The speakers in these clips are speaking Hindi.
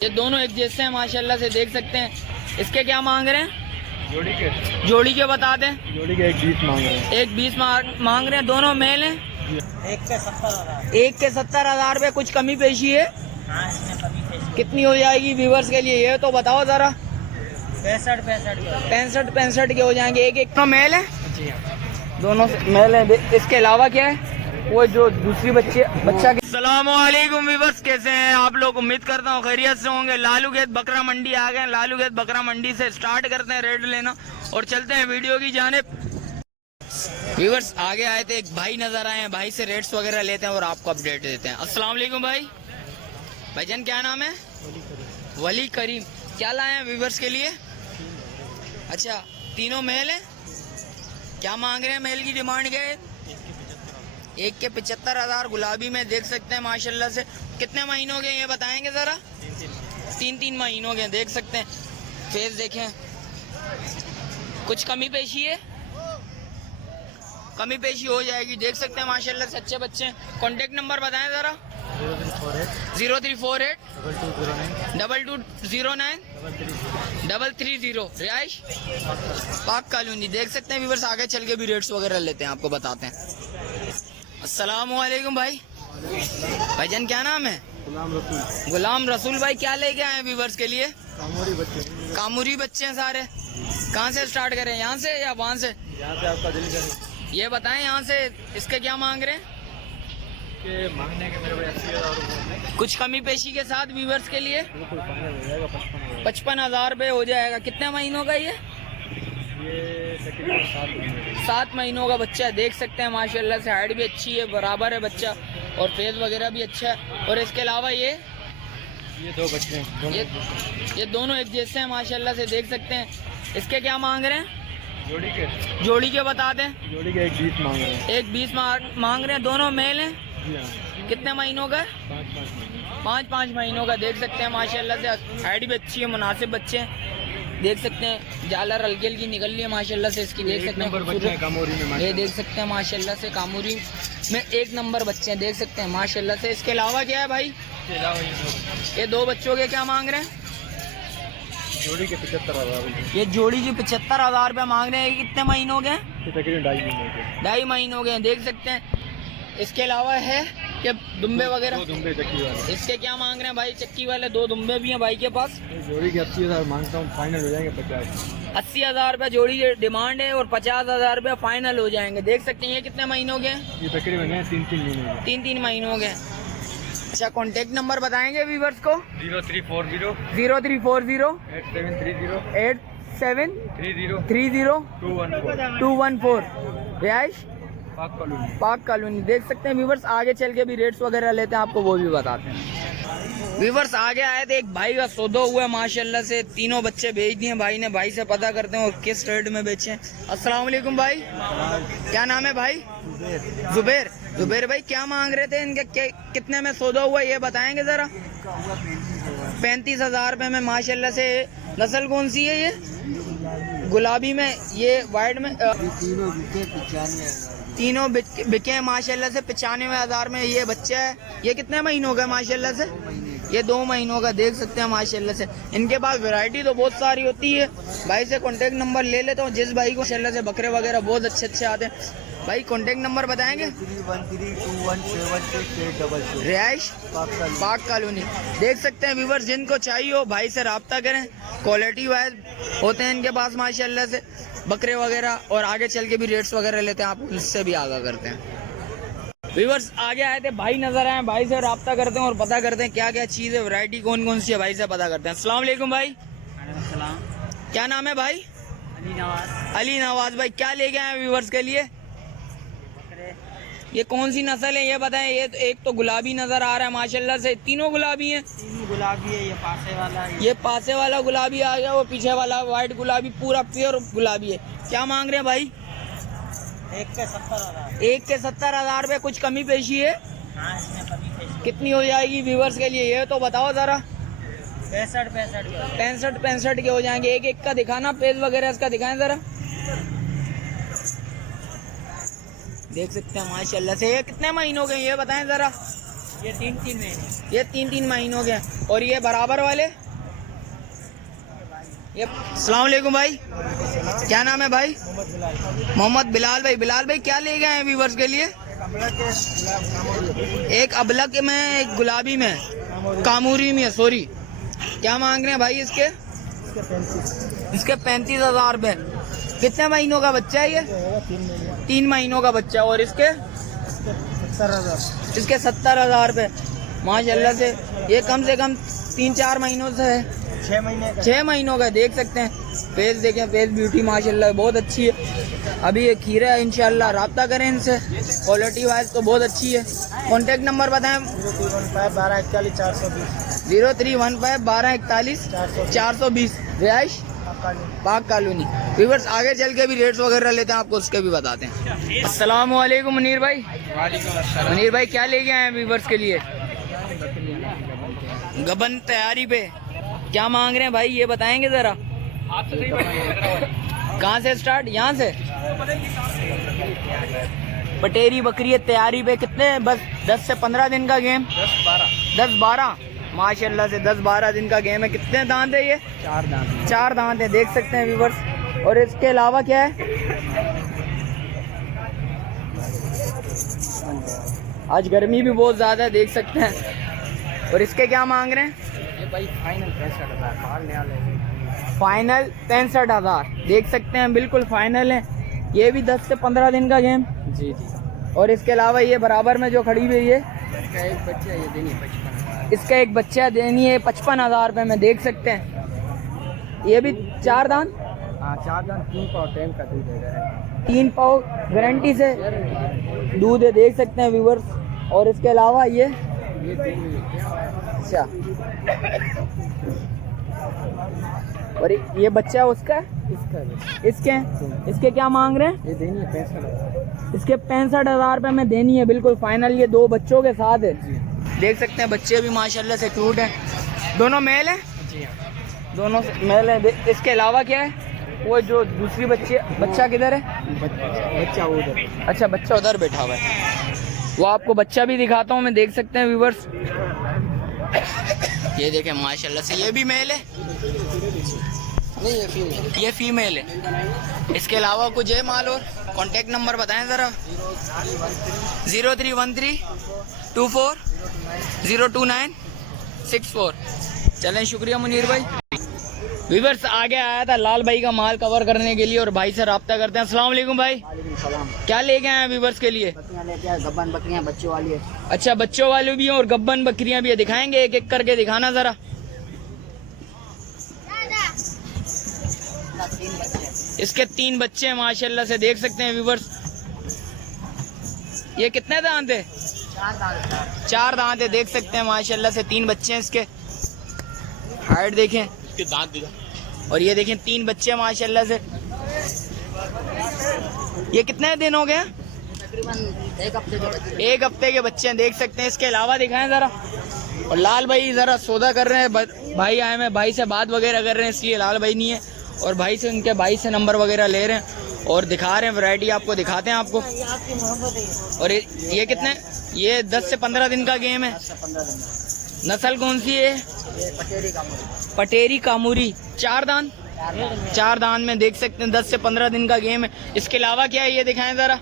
ये दोनों एक जैसे हैं माशाल्लाह से, देख सकते हैं। इसके क्या मांग रहे हैं? जोड़ी के बता दें। जोड़ी के 1 20 मांग रहे हैं। 1 20 मांग रहे हैं। दोनों मेल हैं। एक के 70,000। 70,000 रुपये। कुछ कमी पेशी है? हाँ, इसमें कमी पेशी कितनी हो जाएगी व्यूवर्स के लिए ये तो बताओ जरा। 65 के हो जाएंगे। एक तो मेल है। जी हाँ। दोनों मेल है। इसके अलावा क्या है वो जो दूसरी बच्चा के। अस्सलामुअलैकुम व्यूवर्स, कैसे हैं आप लोग? उम्मीद करता हूँ खैरियत से होंगे। लालू खेत बकरा मंडी आ गए। लालू खेत बकरा मंडी से स्टार्ट करते हैं रेट लेना और चलते हैं वीडियो की जानिब। व्यूवर्स आगे आए थे, एक भाई नजर आए हैं, भाई से रेट्स वगैरह लेते हैं और आपको अपडेट देते हैं। अस्सलाम वालेकुम भाईजान, क्या नाम है? वली करीम। क्या लाए हैं व्यूवर्स के लिए? अच्छा, तीनों मेल है। क्या मांग रहे हैं? मेल की डिमांड क्या है? 1 के 75,000 गुलाबी में, देख सकते हैं माशाल्लाह से। कितने महीनों के ये बताएंगे जरा? 3 महीनों के, देख सकते हैं। फेस देखें, कुछ कमी पेशी है? कमी पेशी हो जाएगी, देख सकते हैं माशाल्लाह से। अच्छे बच्चे। कॉन्टेक्ट नंबर बताएं जरा। 0348 2209 330। रिहाइश पाक कॉलोनी, देख सकते हैं व्यूअर्स। आगे चल के भी रेट्स वगैरह लेते हैं, आपको बताते हैं। अस्सलाम वालेकुम भाईजान, क्या नाम है? गुलाम रसूल भाई, क्या लेके आए हैं व्यूअर्स के लिए? कामूरी बच्चे हैं सारे। कहाँ से स्टार्ट करें, यहाँ से या वहाँ से? यहाँ पे आपका दिल करे। ये बताएं यहाँ से। इसके क्या मांग रहे हैं? के मांगने के मेरे भाई 80,000 कुछ कमी पेशी के साथ व्यूअर्स के लिए बिल्कुल फाइनल हो जाएगा। 55,000 रुपये हो जाएगा। कितने महीनों का ये? तकरीबन 7 महीनों का बच्चा है, देख सकते हैं माशाल्लाह से। हाइट भी अच्छी है, बराबर है बच्चा और फेस वगैरह भी अच्छा है। और इसके अलावा ये 2 बच्चे हैं। ये दोनों एक जैसे हैं माशाल्लाह से, देख सकते हैं। इसके क्या मांग रहे हैं? जोड़ी के बता दें। जोड़ी के 1 20 मांग रहे हैं। 1 20 मांग रहे हैं। दोनों मेल हैं। जी हाँ। कितने महीनों का? 5 महीनों का, देख सकते हैं माशाल्लाह से। हाइट भी अच्छी है, मुनासिब बच्चे हैं, देख सकते हैं। जालर हल्की हल्की निकल रही है माशाल्लाह से इसकी, देख सकते हैं। ये देख सकते हैं माशाल्लाह से, कामूरी में 1 नंबर बच्चे हैं, देख सकते हैं माशाल्लाह से। इसके अलावा क्या है भाई? ये 2 बच्चों के क्या मांग रहे हैं? जोड़ी के 75,000। ये जोड़ी की 75,000 रुपये मांग रहे हैं। कितने महीनों के? तकरीबन 2.5 महीने के। 2.5 महीनों के, देख सकते हैं। इसके अलावा है कि दुम्बे वगैरह? 2 दुम्बे चक्की वाले। इसके क्या मांग रहे हैं भाई? चक्की वाले 2 दुम्बे भी हैं भाई के पास। जोड़ी के 80,000 मांगता हूँ, फाइनल हो जाएंगे 50। 80,000 रुपये जोड़ी की डिमांड है और 50,000 रुपये फाइनल हो जाएंगे, देख सकते हैं। ये कितने महीनों के हैं? ये तकरीबन है 3 महीने के। 3 महीनों के। अच्छा, कॉन्टेक्ट नंबर बताएंगे व्यूअर्स को? 0340 0340 8730 8730 214। 214। रिहाइश पाक कॉलोनी, देख सकते हैं व्यूवर्स। आगे चल के भी रेट्स वगैरह लेते हैं, आपको वो भी बताते हैं। व्यूवर्स आगे आए थे, एक भाई का सौदा हुआ है माशाल्लाह से। तीनों बच्चे बेच दिए भाई ने। भाई से पता करते हैं और किस रेट में बेचे हैं। अस्सलाम वालेकुम भाई, क्या नाम है भाई? जुबेर भाई, क्या मांग रहे थे? इनके कितने में सौदा हुआ ये बताएंगे जरा। 35,000 रुपये में माशाल्लाह से। नस्ल कौन सी है ये? गुलाबी में, ये वाइट में। तीनों बिके हैं माशाल्लाह से। 95,000 में ये बच्चा है। ये कितने महीनों का माशाल्लाह से? ये 2 महीनों का, देख सकते हैं माशाल्लाह से। इनके पास वैरायटी तो बहुत सारी होती है। भाई से कॉन्टेक्ट नंबर ले लेता हूँ। जिस भाई को माशाल्लाह से बकरे वगैरह बहुत अच्छे आते हैं। भाई कॉन्टेक्ट नंबर बताएंगे? 313217688। रिहाइश पाक कॉलोनी, देख सकते हैं व्यूवर्स। जिनको चाहिए हो भाई से रब्ता करें। क्वालिटी वाइज होते हैं इनके पास माशाल्लाह से बकरे वगैरह। और आगे चल के भी रेट्स वगैरह लेते हैं, आप उससे भी आगाह करते हैं। व्यूवर्स आगे आए थे, भाई नजर आए। भाई से रब्ता करते हैं और पता करते हैं क्या क्या चीज़ है, वैरायटी कौन कौन सी है। भाई से पता करते हैं। अस्सलाम वालेकुम भाई, क्या नाम है भाई? अली नवाज भाई, क्या लेके आए व्यूवर्स के लिए? ये कौन सी नस्ल है ये बताएं। ये तो एक तो गुलाबी नजर आ रहा है माशाल्लाह से। तीनों गुलाबी हैं? गुलाबी है। ये पासे वाला है। ये पासे वाला गुलाबी आ गया, वो पीछे वाला व्हाइट गुलाबी, पूरा प्योर गुलाबी है। क्या मांग रहे हैं भाई? 1 के 70,000। 1 के 70,000 रुपये। कुछ कमी पेशी है? हाँ, इसमें कमी पेशी। कितनी हो जाएगी व्यूवर्स के लिए ये तो बताओ जरा। 65 के हो जाएंगे। एक का दिखाना, पेज वगैरह इसका दिखाएं जरा। देख सकते हैं माशाल्लाह से। ये कितने महीनों के ये बताएं जरा। ये 3-3 महीने। ये 3-3 महीनों के हैं। और ये बराबर वाले ये। अस्सलाम वालेकुम भाई, क्या नाम है भाई? मोहम्मद बिलाल भाई। बिलाल भाई क्या ले गए हैं व्यूवर्स के लिए? एक अबलक में, एक गुलाबी में, कामूरी में, सॉरी। क्या मांग रहे हैं भाई इसके? इसके 35,000 रुपये। कितने महीनों का बच्चा है ये? 3 महीनों का बच्चा। और इसके 70,000 रुपये। माशाल्लाह से ये कम से कम 3-4 महीनों से है। 6 महीनों का। देख सकते हैं फेस, देखें फेस ब्यूटी माशाल्लाह बहुत अच्छी है। अभी ये खीरा है, इंशाल्लाह रब्ता करें इनसे। क्वालिटी वाइज तो बहुत अच्छी है। कॉन्टेक्ट नंबर बताएं। 03151241 रिहाइश पाक कॉलोनी। व्यूअर्स आगे चल के भी रेट्स वगैरह लेते हैं, आपको उसके भी बताते हैं। अस्सलाम वालेकुम मुनीर भाई। मुनीर भाई क्या ले गए हैं व्यूअर्स के लिए? गबन तैयारी पे क्या मांग रहे हैं भाई, ये बताएंगे जरा? कहाँ से स्टार्ट? यहाँ से पटेरी बकरी है तैयारी पे। कितने? बस 10 से 15 दिन का गेम। 10-12 माशाल्लाह से 10-12 दिन का गेम है। कितने दांत है ये? 4 दांत है। देख सकते हैं व्यूवर्स। और इसके अलावा क्या है? आज गर्मी भी बहुत ज़्यादा है, देख सकते हैं। और इसके क्या मांग रहे हैं? ये भाई फाइनल 65,000। फाइनल 65,000। देख सकते हैं बिल्कुल फाइनल है। ये भी 10 से 15 दिन का गेम। जी। और इसके अलावा ये बराबर में जो खड़ी हुई है, इसका एक बच्चा ये देनी 55,000। इसका एक बच्चा देनी है 55,000 रुपये में। देख सकते हैं ये भी 4 दांत। हाँ 4 दांत, 3 पाव टाइम का दूध है। 3 पाव गारंटी से दूध है। देख सकते हैं व्यूवर्स। और इसके अलावा ये अच्छा, और ये बच्चा उसका इसके क्या मांग रहे हैं? ये देनी है 65,000। इसके 65,000 रुपये में देनी है बिल्कुल फाइनल। ये 2 बच्चों के साथ है। देख सकते हैं बच्चे भी माशाल्लाह से क्यूट हैं। दोनों मेल हैं? जी हाँ, दोनों मेल है। इसके अलावा क्या है? वो जो दूसरी बच्चा किधर है? बच्चा उधर। अच्छा बच्चा उधर बैठा हुआ है। वो आपको बच्चा भी दिखाता हूँ मैं। देख सकते हैं व्यूवर्स। ये देखें माशाल्लाह से ये भी मेल है। नहीं ये फीमेल। ये फीमेल है। इसके अलावा कुछ है माल? और कॉन्टेक्ट नंबर बताएं ज़रा। 03132402902964। चलें, शुक्रिया मुनीर भाई। व्यूवर्स आगे आया था लाल भाई का माल कवर करने के लिए और भाई से रब्ता करते हैं। अस्सलाम वालेकुम भाई, क्या ले गए हैं व्यूवर्स के लिए? गब्बन बकरियां बच्चों वाली है। अच्छा बच्चों वाले भी हैं और गब्बन बकरियां भी है। दिखाएंगे एक एक करके, दिखाना ज़रा। इसके 3 बच्चे हैं माशाल्लाह से। देख सकते हैं व्यूवर्स। ये कितने दांत है? 4 दांत है। देख सकते हैं माशाल्लाह से 3 बच्चे हैं इसके। हाइट देखें इसके, दांत दिखा। और ये देखें 3 बच्चे हैं माशाल्लाह से। ये कितने दिन हो गए? तकरीबन 1 हफ्ते के। 1 हफ्ते के बच्चे हैं। देख सकते हैं। इसके अलावा दिखाएं ज़रा। और लाल भाई ज़रा सौदा कर रहे हैं। भाई आए हैं, भाई से बात वगैरह कर रहे हैं, इसलिए लाल भाई नहीं है। और भाई से, उनके भाई से नंबर वगैरह ले रहे हैं और दिखा रहे हैं। वैरायटी आपको दिखाते हैं आपको। और ये कितने? ये 10 से 15 दिन का गेम है। नस्ल कौन सी है? पटेरी कामूरी। 4 दांत। 4 दांत में देख सकते हैं 10 से 15 दिन का गेम है। इसके अलावा क्या है ये दिखाएं ज़रा।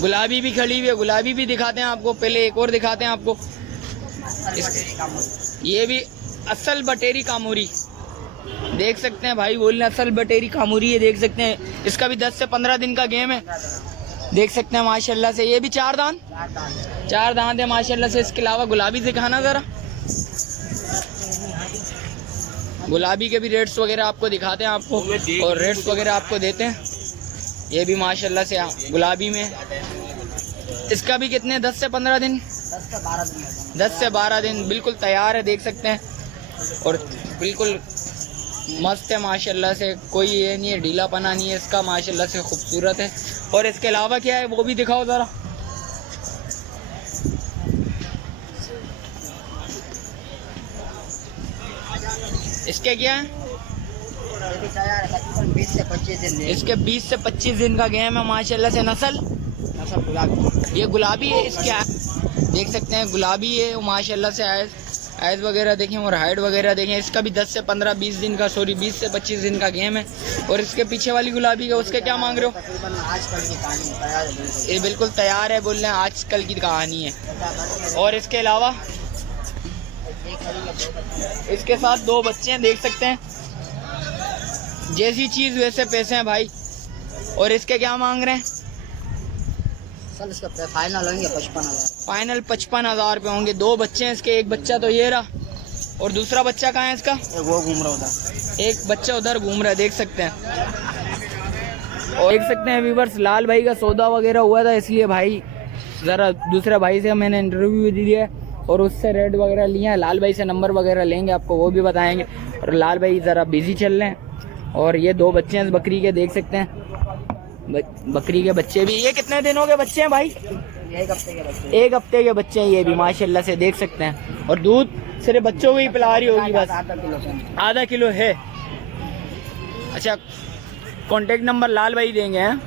गुलाबी भी खड़ी हुई है। गुलाबी भी दिखाते हैं आपको। पहले एक और दिखाते हैं आपको। ये भी असल बटेरी कामूरी। देख सकते हैं भाई बोल रहे असल बटेरी कामूरी है। देख सकते हैं इसका भी 10 से 15 दिन का गेम है। देख सकते हैं माशाल्लाह से। ये भी 4 दांत। 4 दांत है माशाल्लाह से। इसके अलावा गुलाबी दिखाना ज़रा। गुलाबी के भी रेट्स वगैरह आपको दिखाते हैं आपको और रेट्स वगैरह आपको देते हैं। ये भी माशाल्लाह से गुलाबी में। इसका भी कितने? 10 से 15 दिन। 10 से 12 दिन बिल्कुल तैयार है। देख सकते हैं और बिल्कुल मस्त है माशाल्लाह से। कोई ये नहीं है, ढीलापना नहीं है इसका। माशाल्लाह से खूबसूरत है। और इसके अलावा क्या है वो भी दिखाओ ज़रा। इसके क्या है? 20 से 25 दिन। इसके 20 से 25 दिन का गेम है माशाल्लाह से। नस्ल गुलाबी। ये गुलाबी है। इसके देख सकते हैं गुलाबी है, माशाल्लाह से आयत वगैरह देखें और हाइट वगैरह देखें। इसका भी 10 से 15-20 दिन का 20 से 25 दिन का गेम है। और इसके पीछे वाली गुलाबी का उसके क्या मांग रहे हो? आजकल की कहानी तैयार है, ये बिल्कुल तैयार है, बोल रहे हैं आजकल की कहानी है। और इसके अलावा इसके साथ 2 बच्चे हैं, देख सकते हैं। जैसी चीज़ वैसे पैसे हैं भाई। और इसके क्या मांग रहे हैं? सर इसका फाइनल होंगे 55,000। फाइनल 55,000 रुपये होंगे। 2 बच्चे हैं इसके, एक बच्चा तो ये रहा और दूसरा बच्चा कहाँ है इसका? वो घूम रहा होता, एक बच्चा उधर घूम रहा है, देख सकते हैं। और देख सकते हैं व्यूअर्स, लाल भाई का सौदा वगैरह हुआ था, इसलिए भाई ज़रा दूसरे भाई से मैंने इंटरव्यू भी दिया है और उससे रेट वगैरह लिए हैं। लाल भाई से नंबर वगैरह लेंगे, आपको वो भी बताएंगे। और लाल भाई ज़रा बिजी चल रहे हैं। और ये 2 बच्चे हैं बकरी के, देख सकते हैं। बकरी के बच्चे भी, ये कितने दिनों के बच्चे हैं भाई? 1 हफ्ते के बच्चे। 1 हफ्ते के बच्चे हैं ये भी, माशाल्लाह से देख सकते हैं। और दूध सिर्फ बच्चों को ही पिला रही होगी बस। आधा किलो है। अच्छा, कांटेक्ट नंबर लाल भाई देंगे हैं।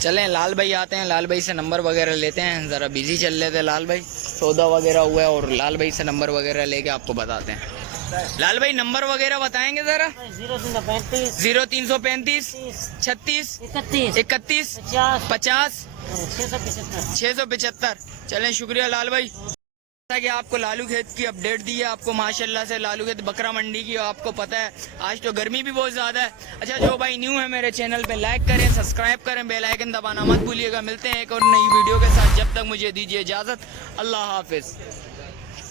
चलें लाल भाई आते हैं, लाल भाई से नंबर वगैरह लेते हैं। ज़रा बिजी चल रहे थे लाल भाई, सौदा वगैरह हुआ है और लाल भाई से नंबर वगैरह लेके आपको बताते हैं। लाल भाई नंबर वगैरह बताएंगे ज़रा? 0335 36 31 50 675। चलें, शुक्रिया लाल भाई। जैसा कि आपको लालू खेत की अपडेट दी है, आपको माशाल्लाह से लालू खेत बकरा मंडी की आपको पता है आज तो गर्मी भी बहुत ज़्यादा है। अच्छा, जो भाई न्यू है मेरे चैनल पे लाइक करें, सब्सक्राइब करें, बेल आइकन दबाना मत भूलिएगा। मिलते हैं एक और नई वीडियो के साथ, जब तक मुझे दीजिए इजाज़त। अल्लाह हाफिज़।